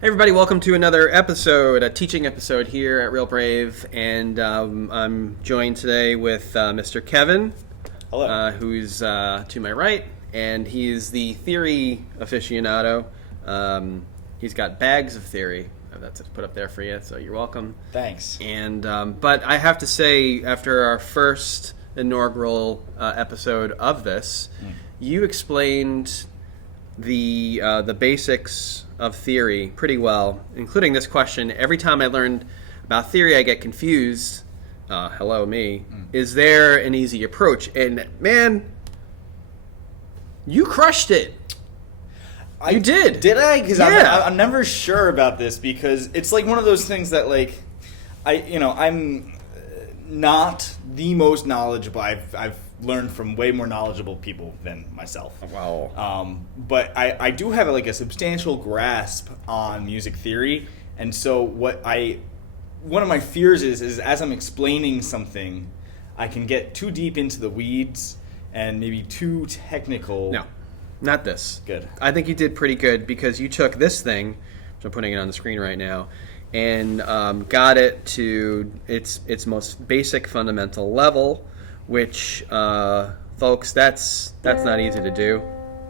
Hey everybody, welcome to another episode, a teaching episode here at Real Brave, and I'm joined today with Mr. Kevin, who's to my right, and he's the theory aficionado. He's got bags of theory. That's put up there for you, so you're welcome. Thanks. And but I have to say, after our first inaugural episode of this, you explained the basics of theory pretty well, including this question. Every time I learned about theory, I get confused. Hello, me. Is there an easy approach? And man, you crushed it. You did. Did I? Because yeah. I'm never sure about this because it's like one of those things that I'm not the most knowledgeable. I've learned from way more knowledgeable people than myself. Wow. But I do have a substantial grasp on music theory, and so one of my fears is as I'm explaining something, I can get too deep into the weeds and maybe too technical. No, not this. Good. I think you did pretty good because you took this thing, which I'm putting it on the screen right now, and got it to its most basic fundamental level, which, folks, that's not easy to do.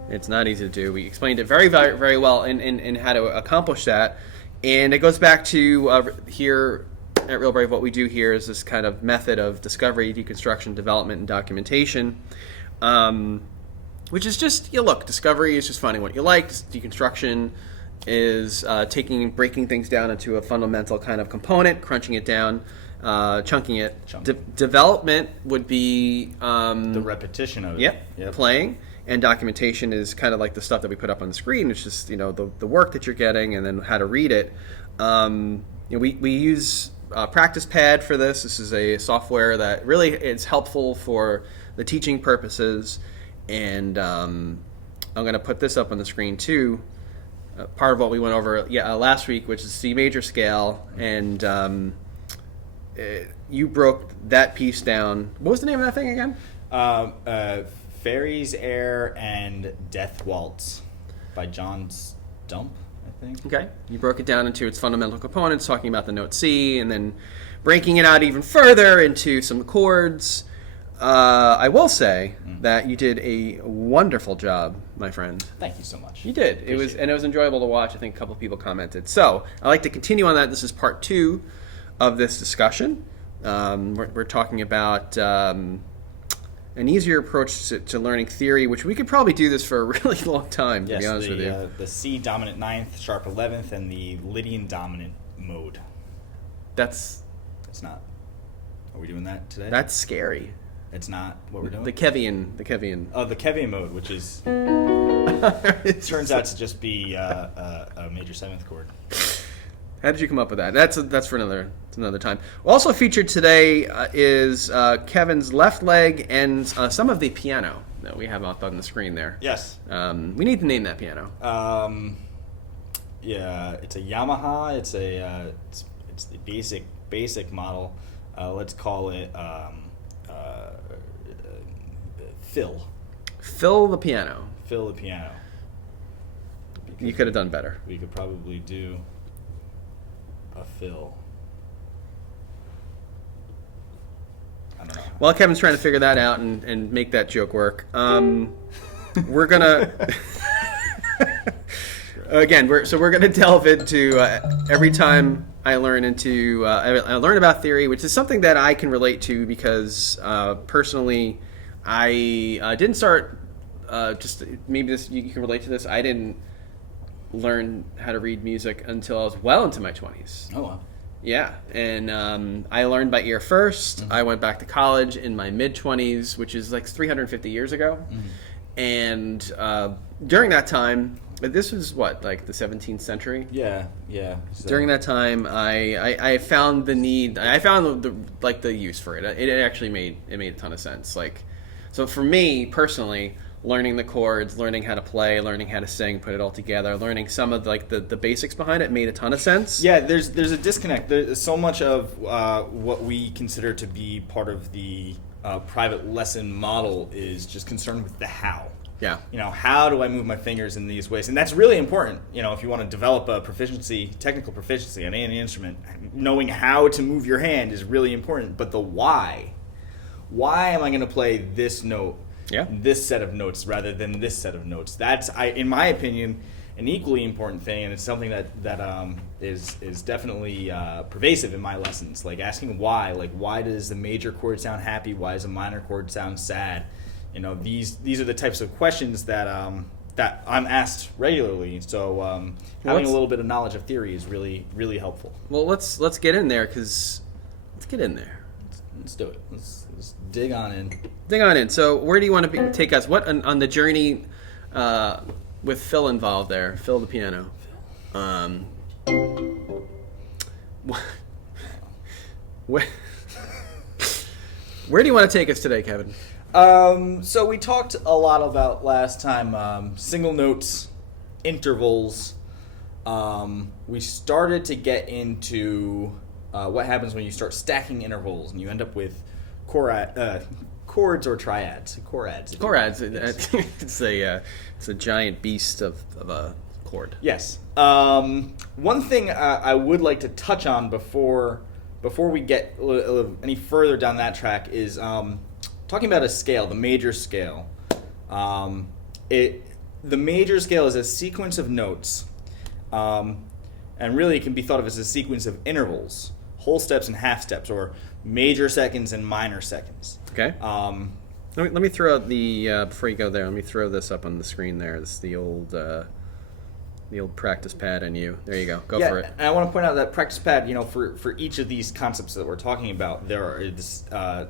It's not easy to do. We explained it very, very, very well in how to accomplish that. And it goes back to here at Real Brave, what we do here is this kind of method of discovery, deconstruction, development, and documentation, which is just, look, discovery is just finding what you like. Deconstruction is breaking things down into a fundamental kind of component, crunching it down, chunking it. Development would be the repetition of it. Yep. Playing, and documentation is kind of like the stuff that we put up on the screen. It's just the work that you're getting and then how to read it. We use Practice Pad for this. This is a software that really is helpful for the teaching purposes, and I'm going to put this up on the screen too. Part of what we went over last week, which is C major scale, and you broke that piece down. What was the name of that thing again? Fairies, Air, and Death Waltz by John Stump, I think. Okay. You broke it down into its fundamental components, talking about the note C, and then breaking it out even further into some chords. I will say that you did a wonderful job, my friend. Thank you so much. You did. It was enjoyable to watch. I think a couple of people commented. So I'd like to continue on that. This is part 2 of this discussion. We're talking about an easier approach to learning theory, which we could probably do this for a really long time, to be honest with you. The C dominant 9th, sharp 11th, and the Lydian dominant mode. It's not. Are we doing that today? That's scary. It's not what we're doing? The Kevian. Oh, the Kevian mode, which is it turns out to just be a major 7th chord. How did you come up with that? That's for another time. Also featured today is Kevin's left leg and some of the piano that we have up on the screen there. Yes. We need to name that piano. Yeah, it's a Yamaha. It's the basic model. Let's call it Phil. Phil the piano. Phil the piano. You could have done better. We could probably do a Phil. I don't know. While Kevin's trying to figure that out and make that joke work, we're gonna we're gonna delve into every time I learn I learn about theory, which is something that I can relate to because personally I didn't start just maybe this you can relate to this. I didn't learn how to read music until I was well into my 20s. Oh, wow. Yeah, and I learned by ear first. I went back to college in my mid-20s, which is like 350 years ago. And during that time, this was what, like the 17th century? Yeah. So. During that time, I found the need. I found the use for it. It actually made a ton of sense. So for me personally, learning the chords, learning how to play, learning how to sing, put it all together, learning some of the basics behind it made a ton of sense. Yeah, there's a disconnect. There's so much of what we consider to be part of the private lesson model is just concerned with the how. Yeah. How do I move my fingers in these ways? And that's really important. If you want to develop a technical proficiency on any instrument, knowing how to move your hand is really important. But the why am I going to play this note, this set of notes rather than this set of notes? That's, in my opinion, an equally important thing, and it's something that is definitely pervasive in my lessons. Like asking why. Like, why does the major chord sound happy? Why does a minor chord sound sad? These are the types of questions that I'm asked regularly. So having a little bit of knowledge of theory is really, really helpful. Well, let's get in there, let's get in there. Let's do it. Let's dig on in. Dig on in. So where do you want to take us? What on the journey with Phil involved there? Phil the piano. Where do you want to take us today, Kevin? So we talked a lot about last time single notes, intervals. We started to get into what happens when you start stacking intervals and you end up with chords or triads. Chords. It's a giant beast of a chord. Yes. One thing I would like to touch on before we get any further down that track is talking about a scale, the major scale. The major scale is a sequence of notes, and really it can be thought of as a sequence of intervals, whole steps and half steps, or major seconds and minor seconds. Okay. Let me throw out the before you go there. Let me throw this up on the screen there. This is the old practice pad and you. There you go. Go for it. And I want to point out that practice pad, for each of these concepts that we're talking about, there is a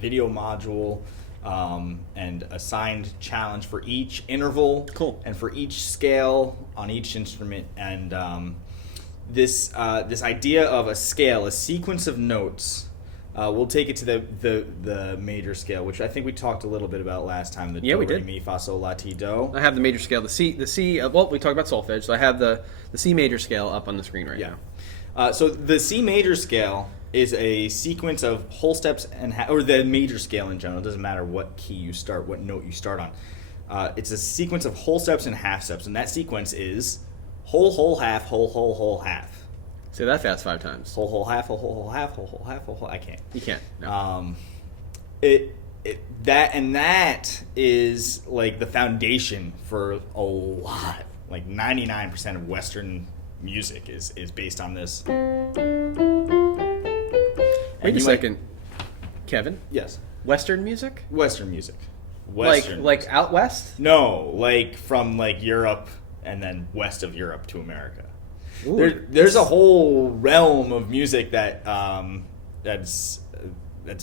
video module and assigned challenge for each interval. Cool. And for each scale on each instrument. And this idea of a scale, a sequence of notes, we'll take it to the major scale, which I think we talked a little bit about last time. Do, we did. Re, mi, fa, sol, la, ti, do. I have the major scale. The C. Well, we talked about solfege, so I have the C major scale up on the screen right now. So the C major scale is a sequence of whole steps or the major scale in general. It doesn't matter what key you start, what note you start on. It's a sequence of whole steps and half steps, and that sequence is whole, whole, half, whole, whole, whole, half. Say that fast 5 times. Whole, whole, half, whole, whole, whole, half, whole, whole, half, whole, whole. I can't. You can't. No. That is like the foundation for a lot. Like 99% of Western music is based on this. Wait a second, Kevin. Yes. Western music? Western music. Like out west? No, like from like Europe and then west of Europe to America. Ooh, there's a whole realm of music that's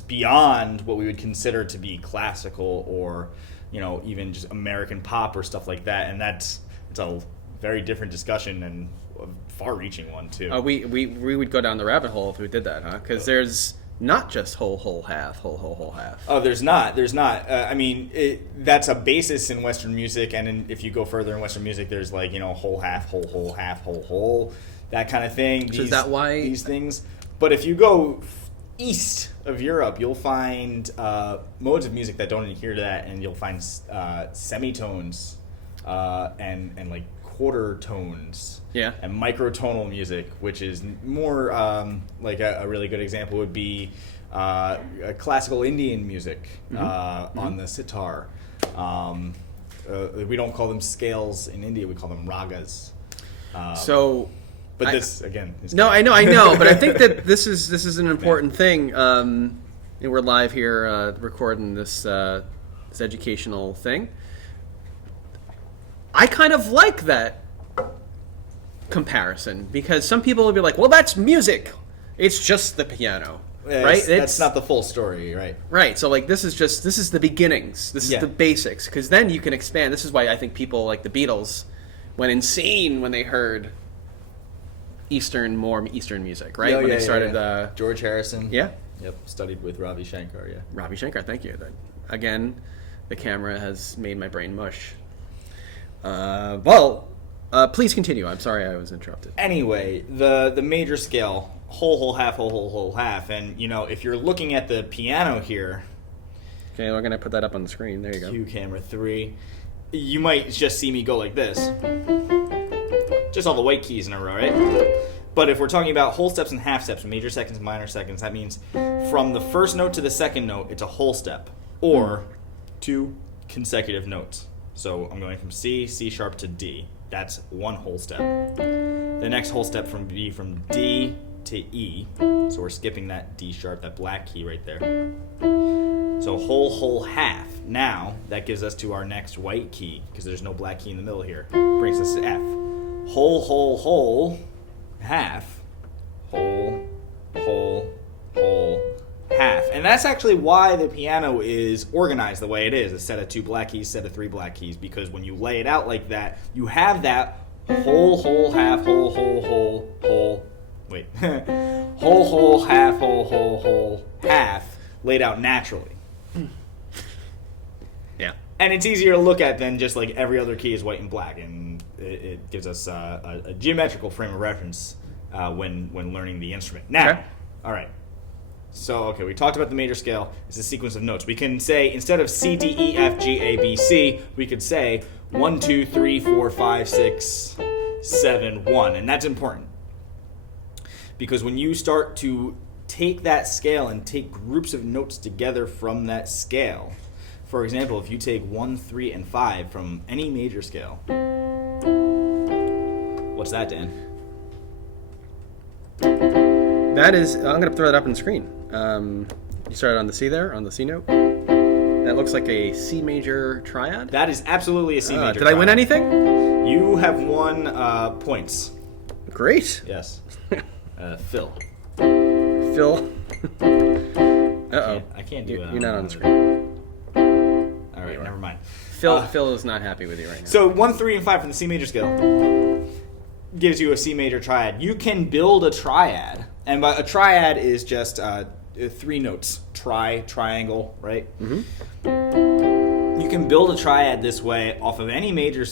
beyond what we would consider to be classical or even just American pop or stuff like that, and it's a very different discussion and a far-reaching one too. We would go down the rabbit hole if we did that, huh? Because there's not just whole, whole, half, whole, whole, whole, half. Oh, there's not. I mean, that's a basis in Western music, and if you go further in Western music, there's like whole, half, whole, whole, half, whole, whole, that kind of thing. So is that why these things? But if you go east of Europe, you'll find modes of music that don't adhere to that, and you'll find semitones and like quarter tones. Yeah. And microtonal music, which is more like a really good example would be classical Indian music on the sitar. We don't call them scales in India; we call them ragas. But this again. I know, but I think that this is an important thing. And we're live here recording this educational thing. I kind of like that comparison because some people will be like, "Well, that's music. It's just the piano." Right? That's not the full story, right? Right. So like this is the beginnings. This is the basics, because then you can expand. This is why I think people like the Beatles went insane when they heard more Eastern music, right? When they started George Harrison. Yeah. Yep. Studied with Ravi Shankar. Yeah. Ravi Shankar. Thank you. Again, the camera has made my brain mush. Please continue. I'm sorry I was interrupted. Anyway, the major scale, whole, whole, half, whole, whole, whole, half. And, if you're looking at the piano here, Okay, we're going to put that up on the screen. There you go. Cue camera 3. You might just see me go like this. Just all the white keys in a row, right? But if we're talking about whole steps and half steps, major seconds, minor seconds, that means from the first note to the second note, it's a whole step, or 2 consecutive notes. So I'm going from C, C sharp to D. That's one whole step. The next whole step from B, from D to E. So we're skipping that D sharp, that black key right there. So whole, half. Now, that gives us to our next white key, because there's no black key in the middle here. Brings us to F. Whole, half. Whole, half. And that's actually why the piano is organized the way it is. A set of 2 black keys, set of 3 black keys, because when you lay it out like that, you have that whole, half, whole. Wait. whole, half, whole, half laid out naturally. Yeah. And it's easier to look at than just like every other key is white and black, and it gives us a geometrical frame of reference when learning the instrument. Now, okay. All right. So, okay, we talked about the major scale. It's a sequence of notes. We can say, instead of C, D, E, F, G, A, B, C, we could say 1, 2, 3, 4, 5, 6, 7, 1. And that's important. Because when you start to take that scale and take groups of notes together from that scale, for example, if you take 1, 3, and 5 from any major scale, what's that, Dan? That is, I'm going to throw that up on the screen. You started on the C there, on the C note. That looks like a C major triad. That is absolutely a C major Did triad. I win anything? You have won points. Great. Yes. Phil. Phil. Uh-oh. I can't do it. You're not on the screen. All right, never mind. Phil is not happy with you right now. So 1, 3, and 5 from the C major scale gives you a C major triad. You can build a triad, and a triad is just 3 notes. Triangle, right? Mm-hmm. You can build a triad this way off of any major,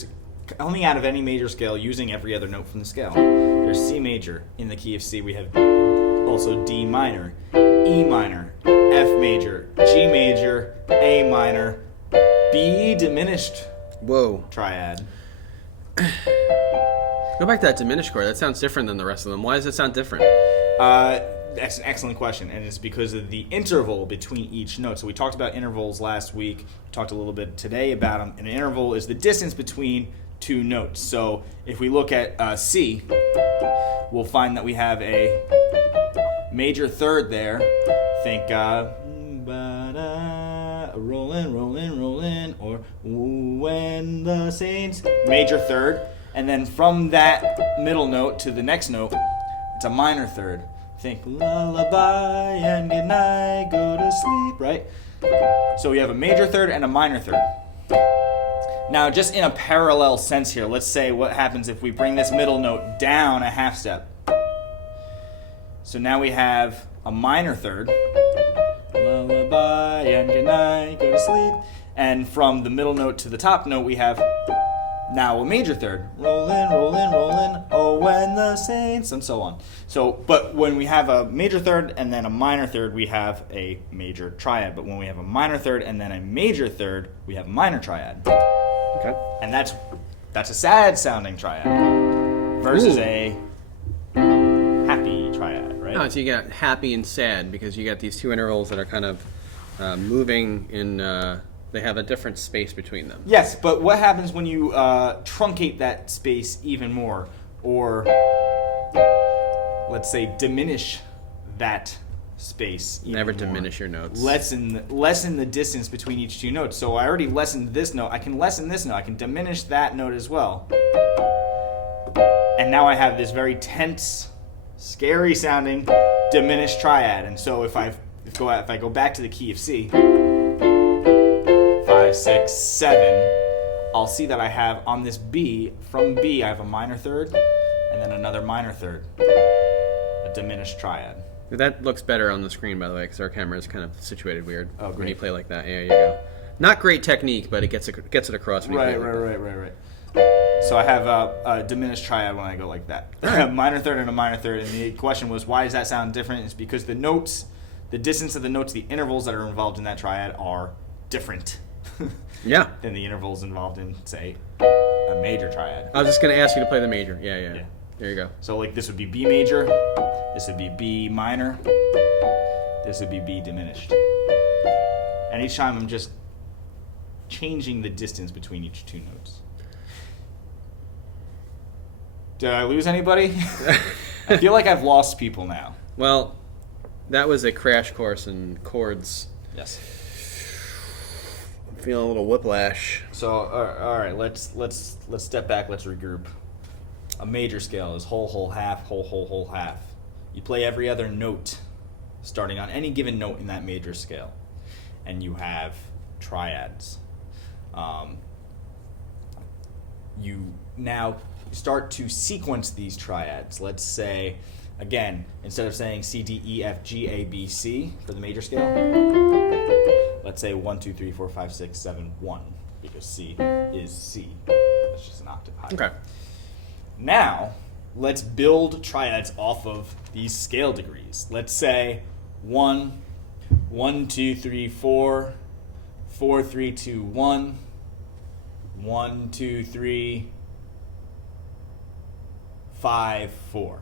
coming out of any major scale, using every other note from the scale. There's C major. In the key of C, we have also D minor, E minor, F major, G major, A minor, B diminished. Whoa. Triad. Go back to that diminished chord. That sounds different than the rest of them. Why does it sound different? That's an excellent question, and it's because of the interval between each note. So we talked about intervals last week. We talked a little bit today about them. An interval is the distance between 2 notes. So if we look at C, we'll find that we have a major third there. Think rollin', or when the saints, major third. And then from that middle note to the next note, it's a minor third. Think lullaby and good night, go to sleep, right? So we have a major third and a minor third. Now, just in a parallel sense here, let's say what happens if we bring this middle note down a half step. So now we have a minor third. Lullaby and good night, go to sleep. And from the middle note to the top note, we have now a major third. Rollin', oh when the saints, and so on. So, but when we have a major third and then a minor third, we have a major triad. But when we have a minor third and then a major third, we have a minor triad. Okay. And that's a sad sounding triad versus a happy triad, right? Oh, so you got happy and sad because you got these 2 intervals that are kind of moving in. They have a different space between them. Yes, but what happens when you truncate that space even more, or let's say diminish that space even Never more? diminish your notes. Lessen the distance between each 2 notes. So I already lessened this note. I can lessen this note. I can diminish that note as well. And now I have this very tense, scary sounding diminished triad. And so if I go back to the key of C, 5, 6, 7, I'll see that I have on this B, from B, I have a minor third and then another minor third, a diminished triad. That looks better on the screen, by the way, because our camera is kind of situated weird when great. you play like that. Yeah, there you go. Not great technique, but it gets it across. When you play Right. So I have a diminished triad when I go like that. A minor third and a minor third. And the question was, why does that sound different? It's because the notes, the distance of the notes, the intervals that are involved in that triad are different Yeah. than the intervals involved in, say, a major triad. I was just going to ask you to play the major. Yeah. Yeah. There you go. So like this would be B major, this would be B minor, this would be B diminished. And each time I'm just changing the distance between each two notes. Did I lose anybody? I feel like I've lost people now. Well, that was a crash course in chords. Yes. I'm feeling a little whiplash. So all right, let's step back. Let's regroup. A major scale is whole, whole, half, whole, whole, whole, half. You play every other note, starting on any given note in that major scale, and you have triads. You now start to sequence these triads. Let's say, again, instead of saying C, D, E, F, G, A, B, C for the major scale, let's say 1, 2, 3, 4, 5, 6, 7, 1, because C is C. That's just an octave higher. Okay. Now, let's build triads off of these scale degrees. Let's say 1, 1, 2, 3, 4, 4, 3, 2, 1, 1, 2, 3, 5, 4.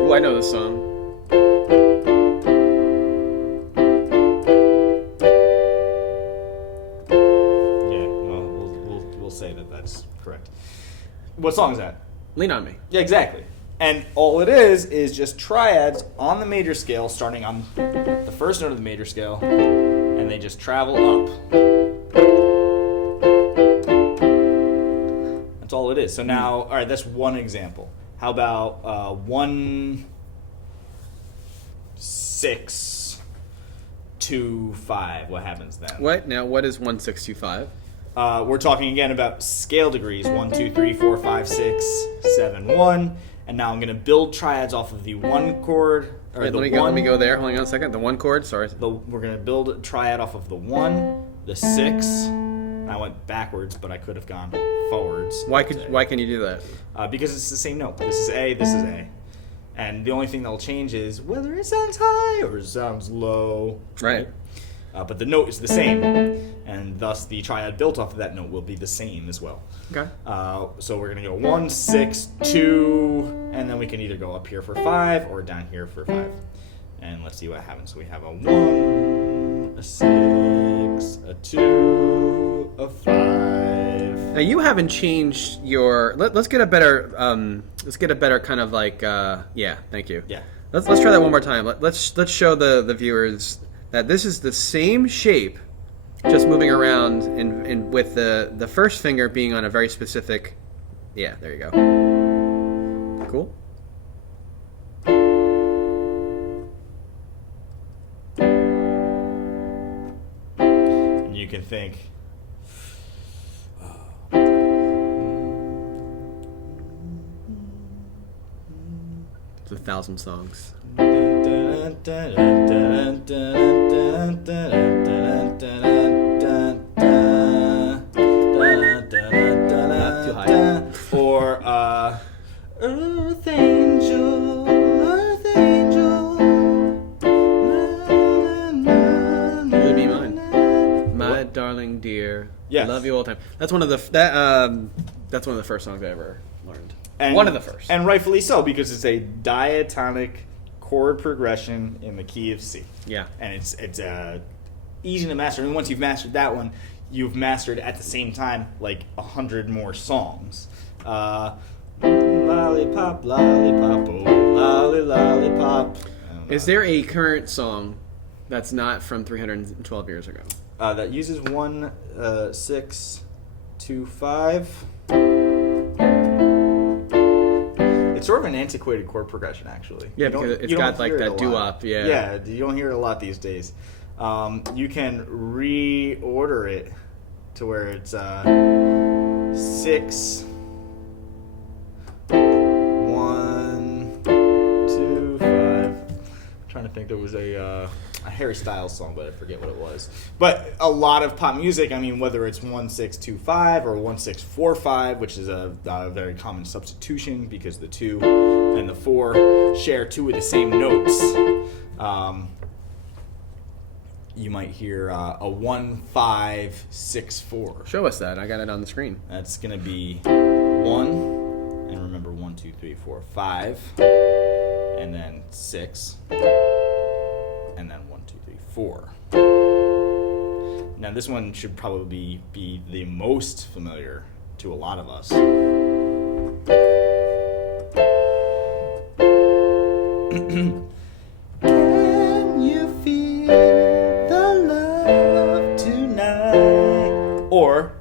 Oh, I know this song. We'll say that that's correct. What song is that? Lean on Me. Yeah, exactly. And all it is just triads on the major scale, starting on the first note of the major scale, and they just travel up. That's all it is. So now, all right, that's one example. How about 1, 6, 2, 5? What happens then? What? Now, what is 1625? We're talking again about scale degrees. 1, 2, 3, 4, 5, 6, 7, 1. And now I'm going to build triads off of the 1 chord. Or Wait, the let me go there. Hold on a second. The 1 chord, sorry. We're going to build a triad off of the 1, the 6. And I went backwards, but I could have gone forwards. Why can you do that? Because it's the same note. This is A, this is A. And the only thing that'll change is whether it sounds high or it sounds low. Right. But the note is the same, and thus the triad built off of that note will be the same as well. Okay. So we're going to go 1, 6, 2, and then we can either go up here for 5 or down here for 5. And let's see what happens. So we have a 1, a 6, a 2, a 5. Now you haven't changed your. Let's get a better. Let's get a better kind of like. Yeah. Thank you. Yeah. Let's try that one more time. Let's show the viewers that this is the same shape, just moving around, and with the first finger being on a very specific. Yeah. There you go. Cool. And you can think. It's 1,000 songs. Too high. Or Earth Angel, Earth Angel. Will you be mine? My darling dear. Yes. Love you all the time. That's one of the that's one of the first songs I ever learned. And, one of the first. And rightfully so, because it's a diatonic chord progression in the key of C. Yeah. And it's easy to master. And once you've mastered that one, you've mastered at the same time like 100 more songs. Lollipop, lollipop, oh, lolly, lollipop. Is there a current song that's not from 312 years ago? That uses 1, 6, 2, 5. It's sort of an antiquated chord progression, actually. Yeah, because it's got like that doo-wop. Yeah. Yeah, you don't hear it a lot these days. You can reorder it to where it's 6, 1, 2, 5. I'm trying to think there was a Harry Styles song, but I forget what it was. But a lot of pop music, I mean, whether it's 1-6-2-5 or 1-6-4-5, which is a very common substitution because the 2 and the 4 share 2 of the same notes. You might hear a 1-5-6-4. Show us that. I got it on the screen. That's going to be 1, and remember 1, 2, 3, 4, 5, and then 6, and then 1, 2, 3, 4. Now this one should probably be the most familiar to a lot of us. Can you feel the love tonight? Or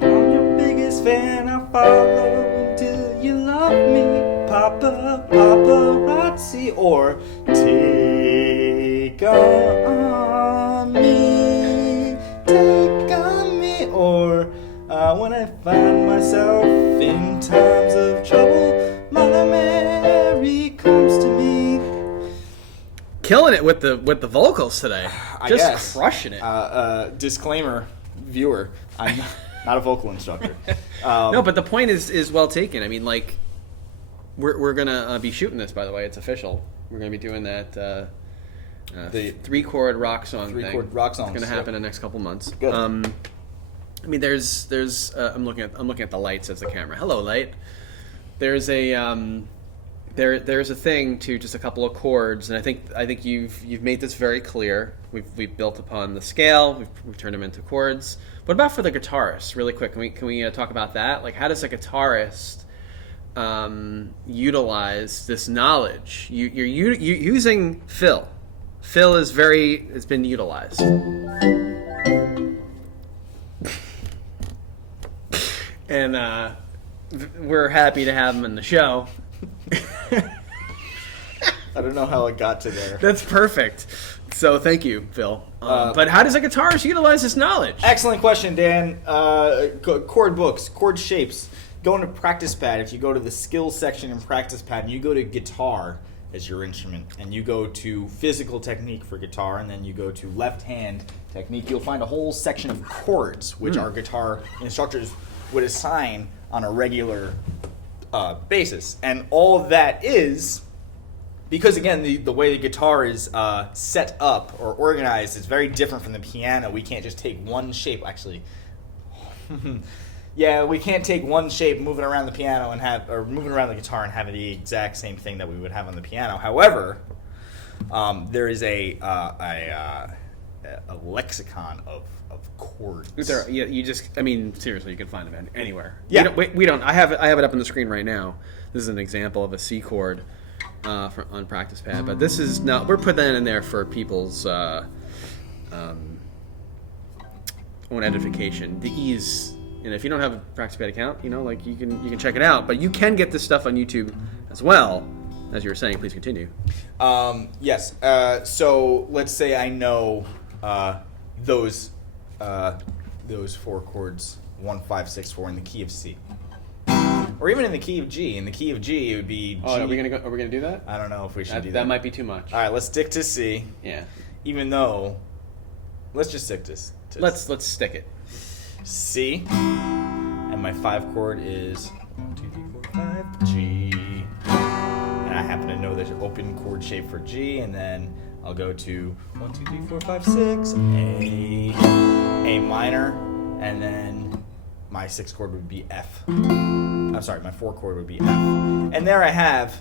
I'm your biggest fan, I'll follow till you love me, Papa, paparazzi. Or take on me, take on me. Or when I find myself in times of trouble, Mother Mary comes to me. Killing it with the vocals today. Just guess. crushing it. Disclaimer, viewer, I'm not a vocal instructor. No, but the point is well taken. I mean, like, we're gonna be shooting this. By the way, it's official. We're gonna be doing that the 3-chord rock song. 3-chord rock songs. It's gonna happen in the next couple months. Good. I mean, there's I'm looking at the lights as the camera. Hello, light. There's a there's a thing to just a couple of chords, and I think you've made this very clear. We've built upon the scale. We've turned them into chords. What about for the guitarist? Really quick, can we talk about that? Like, how does a guitarist utilize this knowledge? You're using fill. Fill it's been utilized. And we're happy to have him in the show. I don't know how it got to there. That's perfect. So thank you, Phil. But how does a guitarist utilize this knowledge? Excellent question, Dan. Chord books, chord shapes. Go into Practice Pad. If you go to the skills section in Practice Pad, and you go to guitar as your instrument, and you go to physical technique for guitar, and then you go to left hand technique, you'll find a whole section of chords, which our guitar instructors would assign on a regular basis. And all of that is because, again, the way the guitar is set up or organized is very different from the piano. We can't just take one shape. Actually, yeah, we can't take one shape, move it around the piano or move it around the guitar and have it the exact same thing that we would have on the piano. However, there is a lexicon of chords. You just, I mean, seriously, you can find them anywhere. Yeah. We don't. I have it up on the screen right now. This is an example of a C chord on Practice Pad, but this is not. We're putting that in there for people's own edification. The ease. And if you don't have a Practice Pad account, like you can check it out. But you can get this stuff on YouTube as well. As you were saying, please continue. Yes. So let's say I know those 4 chords, 1, 5, 6, 4 in the key of C, or even in the key of G. In the key of G, it would be G. Oh, are we gonna do that? I don't know if we should do that. That might be too much. All right, let's stick to C. Yeah. Even though, let's just stick to. Let's stick it. C, and my 5 chord is 1, 2, 3, 4, 5, G, and I happen to know there's an open chord shape for G, and then I'll go to 1, 2, 3, 4, 5, 6, A minor, and then my 6 chord would be F. I'm sorry, my 4 chord would be F, and there I have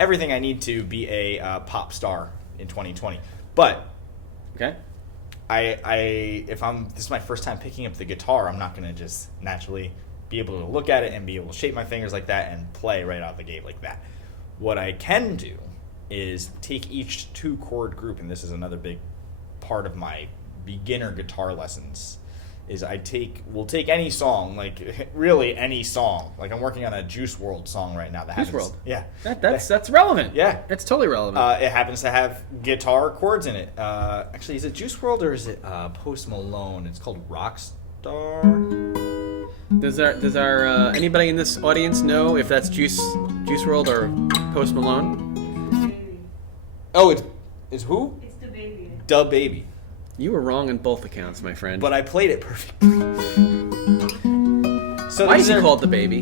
everything I need to be a pop star in 2020. But okay. If this is my first time picking up the guitar, I'm not going to just naturally be able to look at it and be able to shape my fingers like that and play right out the gate like that. What I can do is take each 2 chord group, and this is another big part of my beginner guitar lessons, is we'll take any song, like really any song. Like I'm working on a Juice WRLD song right now. Juice WRLD. Yeah. That's relevant. Yeah. That's totally relevant. It happens to have guitar chords in it. Actually, is it Juice WRLD or is it Post Malone? It's called Rockstar. Does our anybody in this audience know if that's Juice WRLD or Post Malone? Oh, it's who? It's the baby. dVI-I-III. You were wrong on both accounts, my friend. But I played it perfectly. So Why is he are, called the baby?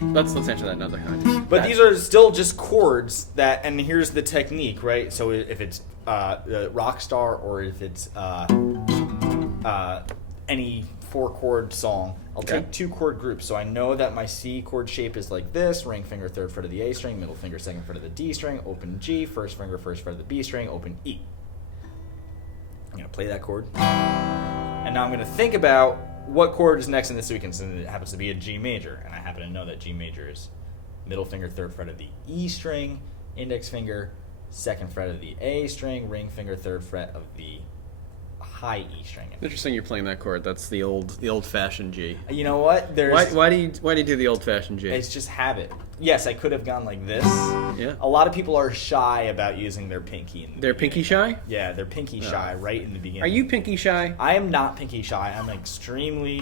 Let's answer that another time. But these are still just chords that, and here's the technique, right? So if it's Rockstar or if it's any 4-chord song, I'll take 2 chord groups. So I know that my C chord shape is like this: ring finger, 3rd fret of the A string, middle finger, 2nd fret of the D string, open G, 1st finger, 1st fret of the B string, open E. I'm going to play that chord. And now I'm going to think about what chord is next in the sequence, and it happens to be a G major. And I happen to know that G major is middle finger, 3rd fret of the E string, index finger, 2nd fret of the A string, ring finger, 3rd fret of the high E string. Interesting you're playing that chord. That's the old-fashioned G. You know what? Why do you do the old-fashioned G? It's just habit. Yes, I could have gone like this. Yeah. A lot of people are shy about using their pinky. They're pinky shy? Yeah, they're pinky shy right in the beginning. Are you pinky shy? I am not pinky shy. I'm extremely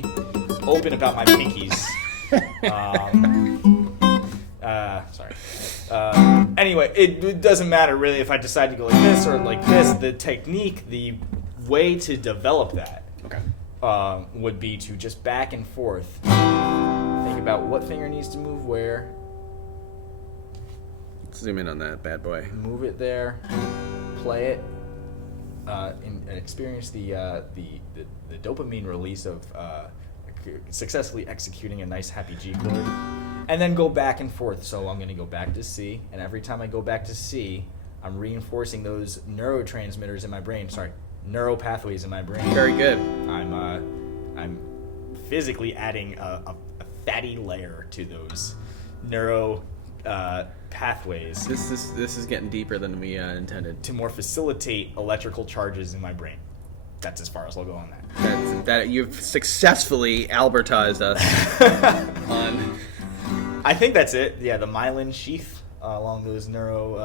open about my pinkies. Sorry. Anyway, it doesn't matter really if I decide to go like this or like this. The technique, the way to develop that would be to just back and forth. Think about what finger needs to move where. Let's zoom in on that bad boy. Move it there. Play it. And experience the dopamine release of successfully executing a nice happy G chord, and then go back and forth. So I'm going to go back to C, and every time I go back to C, I'm reinforcing those neurotransmitters in my brain. Neural pathways in my brain. Very good. I'm physically adding a fatty layer to those neuro pathways. This is getting deeper than we intended. To more facilitate electrical charges in my brain. That's as far as I'll go on that. That you've successfully Albertized us on. I think that's it. Yeah, the myelin sheath along those neural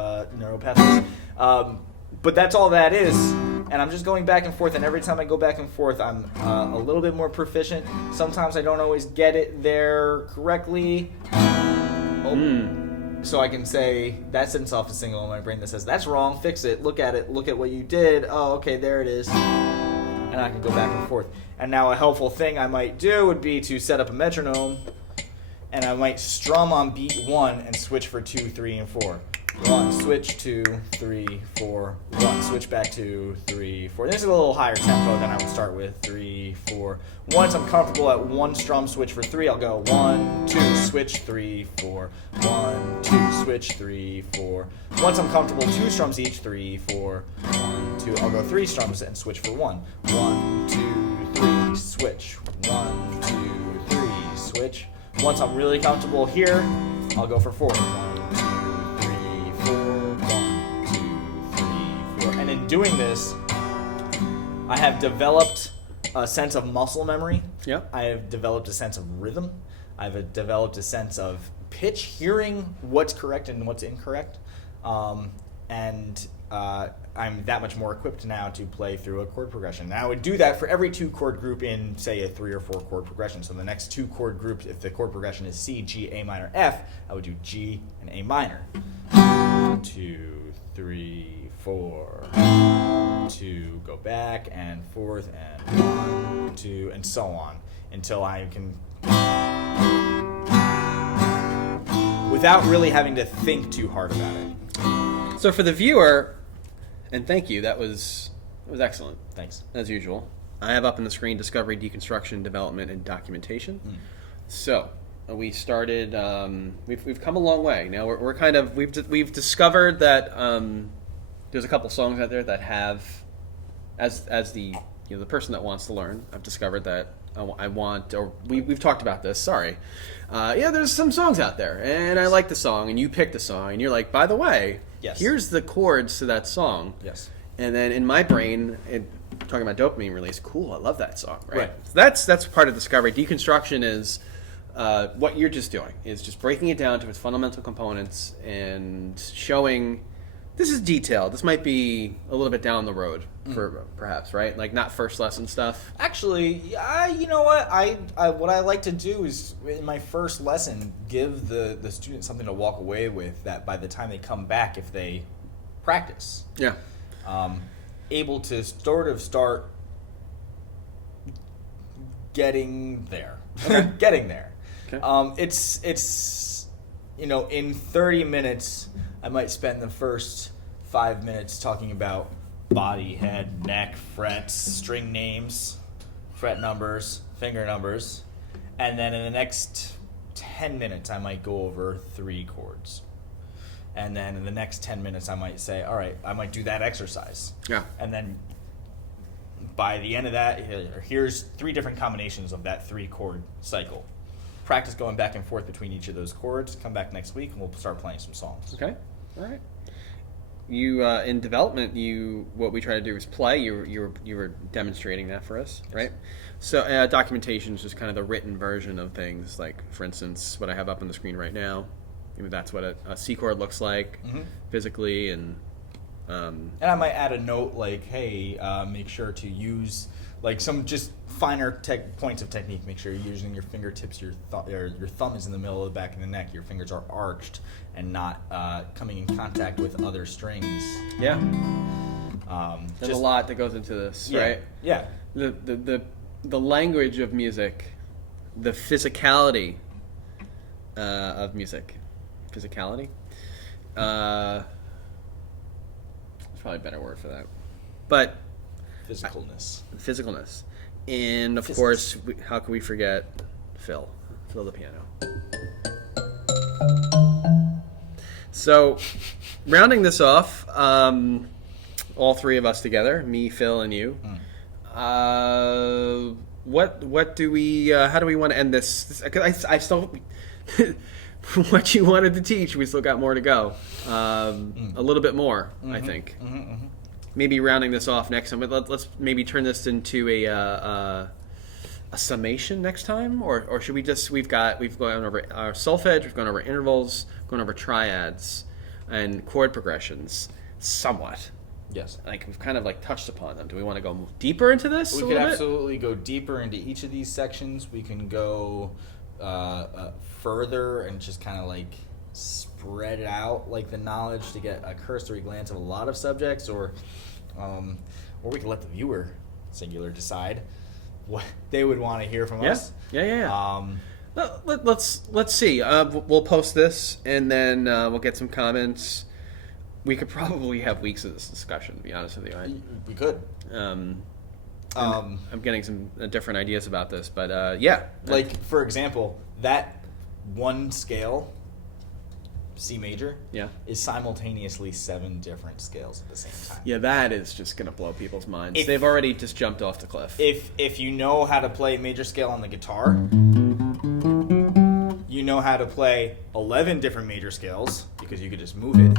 pathways. But that's all that is. And I'm just going back and forth, and every time I go back and forth, I'm a little bit more proficient. Sometimes I don't always get it there correctly. So I can say, that sends off a signal in my brain that says, that's wrong, fix it, look at what you did, oh, okay, there it is. And I can go back and forth. And now a helpful thing I might do would be to set up a metronome, and I might strum on beat 1 and switch for 2, 3, and 4. 1, switch, 2, 3, 4, 1, switch back 2, 3, 4. This is a little higher tempo than I would start with, 3, 4. Once I'm comfortable at 1 strum switch for 3, I'll go 1, 2, switch, 3, 4, 1, 2, switch, 3, 4. Once I'm comfortable 2 strums each, 3, 4, 1, 2, I'll go 3 strums and switch for 1. 1, 2, 3, switch, 1, 2, 3, switch. Once I'm really comfortable here, I'll go for 4. 1, 2, 3, 4. And in doing this, I have developed a sense of muscle memory. Yep. I have developed a sense of rhythm. I've developed a sense of pitch, hearing what's correct and what's incorrect. I'm that much more equipped now to play through a chord progression. Now I would do that for every 2-chord group in, say, a 3 or 4 chord progression. So the next 2-chord groups, if the chord progression is C, G, A minor, F, I would do G and A minor. 2, 3, 4. 2, go back and forth, and 1, 2, and so on, until I can, without really having to think too hard about it. So for the viewer, and thank you, that was excellent. Thanks. As usual. I have up on the screen discovery, deconstruction, development, and documentation. So we started. We've come a long way. Now we're kind of we've discovered that there's a couple songs out there that have, as the the person that wants to learn, I've discovered that I want, or we've talked about this. Sorry. There's some songs out there, and I like the song, and you picked the song, and you're like, by the way, here's the chords to that song. Yes. And then in my brain, talking about dopamine release, cool, I love that song, right? Right. So that's part of discovery. Deconstruction is what you're just doing, is just breaking it down to its fundamental components and showing this is detailed. This might be a little bit down the road, for perhaps, right? Like not first lesson stuff. Actually, you know what? What I like to do is in my first lesson give the student something to walk away with that by the time they come back, if they practice. Yeah. Able to start getting there. Okay. Getting there. Okay. It's in 30 minutes, I might spend the first 5 minutes talking about body, head, neck, frets, string names, fret numbers, finger numbers, and then in the next 10 minutes, I might go over 3 chords. And then in the next 10 minutes, I might say, all right, I might do that exercise. Yeah. And then by the end of that, here's 3 different combinations of that 3-chord cycle. Practice going back and forth between each of those chords. Come back next week, and we'll start playing some songs. Okay. All right. You in development, what we try to do is play. You were demonstrating that for us, right? So documentation is just kind of the written version of things. Like, for instance, what I have up on the screen right now. That's what a C chord looks like physically, and I might add a note like, hey, make sure to use like some just finer points of technique. Make sure you're using your fingertips. Your thumb is in the middle of the back of the neck. Your fingers are arched and not coming in contact with other strings. Yeah. There's a lot that goes into this, right? Yeah. The language of music, the physicality of music. Physicality? There's probably a better word for that. But physicalness. And of course, how can we forget Phil the piano. So, rounding this off, all 3 of us together, me, Phil, and you, what do we, how do we want to end this? Because I still... what you wanted to teach, we still got more to go. A little bit more, I think. Maybe rounding this off next time. Let's maybe turn this into a summation next time, or should we just? We've gone over our solfege, we've gone over intervals, gone over triads, and chord progressions, somewhat. Yes. Like we've kind of like touched upon them. Do we want to go deeper into this? We could absolutely go deeper into each of these sections. We can go further and just kind of like spread it out like the knowledge to get a cursory glance of a lot of subjects, or we can let the viewer, singular, decide what they would want to hear from us. Yeah. Let's see. We'll post this and then we'll get some comments. We could probably have weeks of this discussion, to be honest with you. We could. I'm getting some different ideas about this, but yeah. Like, for example, that one scale, C major, is simultaneously 7 different scales at the same time. Yeah, that is just going to blow people's minds. They've already just jumped off the cliff. If you know how to play major scale on the guitar, you know how to play 11 different major scales, because you could just move it.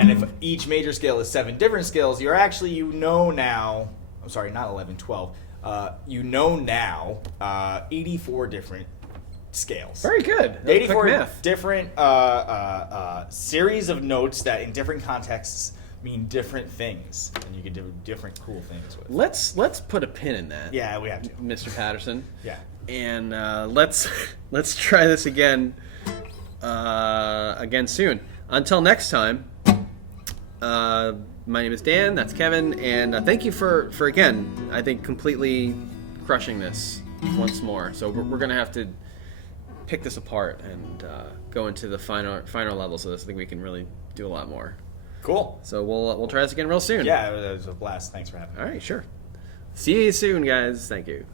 And if each major scale is 7 different scales, you're actually, now, I'm sorry, not 11, 12, 84 different scales. Very good. 84 different series of notes that in different contexts mean different things, and you can do different cool things with. Let's put a pin in that. Yeah, we have to. Mr. Patterson. Yeah. And let's try this again soon. Until next time, my name is Dan, that's Kevin, and thank you for again, I think, completely crushing this once more. So we're going to have to pick this apart and go into the finer levels of this. I think we can really do a lot more. Cool. So we'll try this again real soon. Yeah, it was a blast. Thanks for having me. All right, sure. See you soon, guys. Thank you.